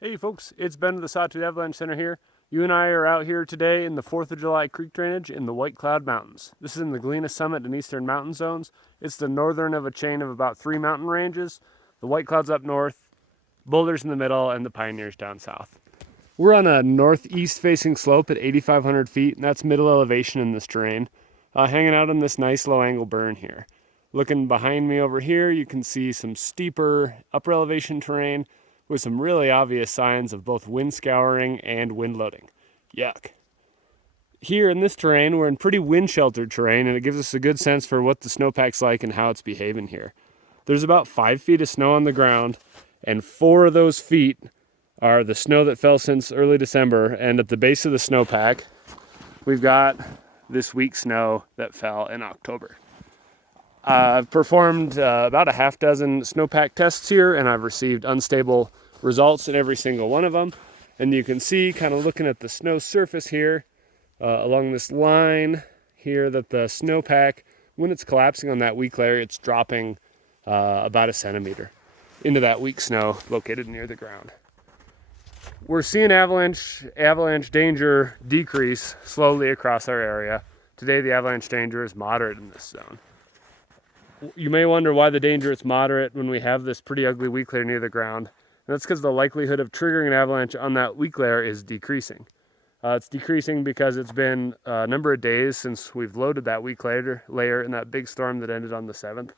Hey folks, it's Ben with the Sawtooth Avalanche Center here. You and I are out here today in the 4th of July creek drainage in the White Cloud Mountains. This is in the Galena Summit and Eastern Mountain Zones. It's the northern of a chain of about 3 mountain ranges. The White Clouds up north, Boulders in the middle, and the Pioneers down south. We're on a northeast facing slope at 8,500 feet, and that's middle elevation in this terrain. Hanging out on this nice low angle burn here. Looking behind me over here, you can see some steeper upper elevation terrain with some really obvious signs of both wind scouring and wind loading. Yuck. Here in this terrain, we're in pretty wind sheltered terrain, and it gives us a good sense for what the snowpack's like and how it's behaving here. There's about 5 feet of snow on the ground, and 4 of those feet are the snow that fell since early December, and at the base of the snowpack, we've got this week's snow that fell in October. I've performed about a half dozen snowpack tests here, and I've received unstable results in every single one of them. And you can see, kind of looking at the snow surface here, along this line here, that the snowpack, when it's collapsing on that weak layer, it's dropping about a centimeter into that weak snow located near the ground. We're seeing avalanche danger decrease slowly across our area. Today, the avalanche danger is moderate in this zone. You may wonder why the danger is moderate when we have this pretty ugly weak layer near the ground. And that's because the likelihood of triggering an avalanche on that weak layer is decreasing. It's decreasing because it's been a number of days since we've loaded that weak layer in that big storm that ended on the 7th.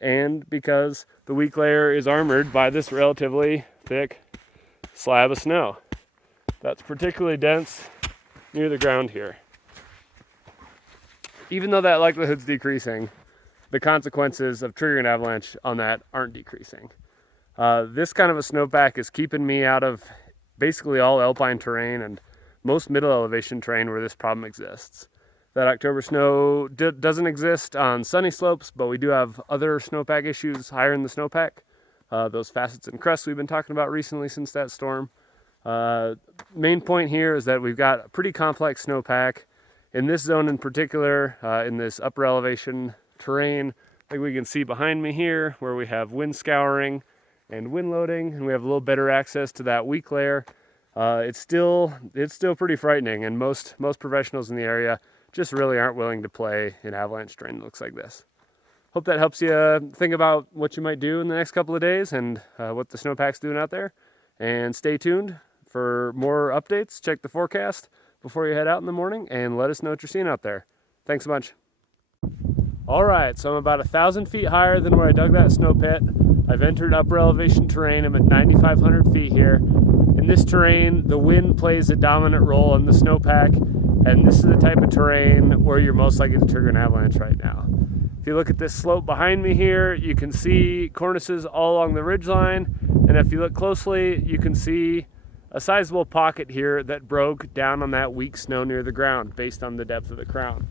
And because the weak layer is armored by this relatively thick slab of snow that's particularly dense near the ground here. Even though that likelihood's decreasing, the consequences of triggering an avalanche on that aren't decreasing. This kind of a snowpack is keeping me out of basically all alpine terrain and most middle elevation terrain where this problem exists. That October snow doesn't exist on sunny slopes, but we do have other snowpack issues higher in the snowpack. Those facets and crests we've been talking about recently since that storm. Main point here is that we've got a pretty complex snowpack. In this zone in particular, in this upper elevation terrain, like we can see behind me here, where we have wind scouring and wind loading, and we have a little better access to that weak layer. It's still pretty frightening, and most professionals in the area just really aren't willing to play in avalanche terrain that looks like this. Hope that helps you think about what you might do in the next couple of days and what the snowpack's doing out there. And stay tuned for more updates. Check the forecast before you head out in the morning, and let us know what you're seeing out there. Thanks so much. All right, so I'm about 1,000 feet higher than where I dug that snow pit. I've entered upper elevation terrain. I'm at 9,500 feet here. In this terrain, the wind plays a dominant role in the snowpack, and this is the type of terrain where you're most likely to trigger an avalanche right now. If you look at this slope behind me here, you can see cornices all along the ridgeline, and if you look closely, you can see a sizable pocket here that broke down on that weak snow near the ground based on the depth of the crown.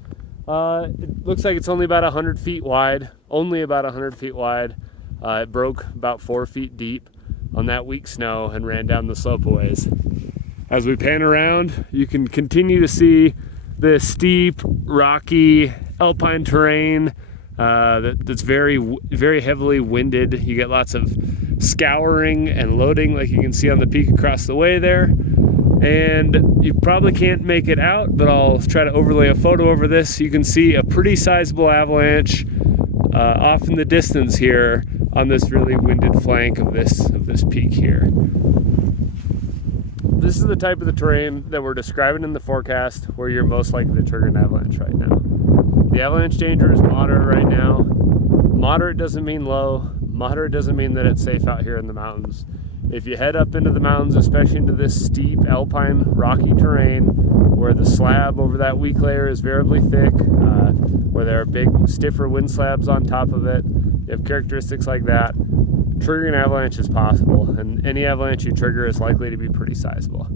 It looks like it's only about 100 feet wide, It broke about 4 feet deep on that weak snow and ran down the slope a ways. As we pan around, you can continue to see the steep, rocky, alpine terrain that's very, very heavily winded. You get lots of scouring and loading, like you can see on the peak across the way there. And you probably can't make it out, but I'll try to overlay a photo over this. You can see a pretty sizable avalanche off in the distance here on this really winded flank of this peak here. This is the type of the terrain that we're describing in the forecast where you're most likely to trigger an avalanche right now. The avalanche danger is moderate right now. Moderate doesn't mean low. Moderate doesn't mean that it's safe out here in the mountains. If you head up into the mountains, especially into this steep alpine rocky terrain where the slab over that weak layer is variably thick, where there are big stiffer wind slabs on top of it, you have characteristics like that, triggering an avalanche is possible, and any avalanche you trigger is likely to be pretty sizable.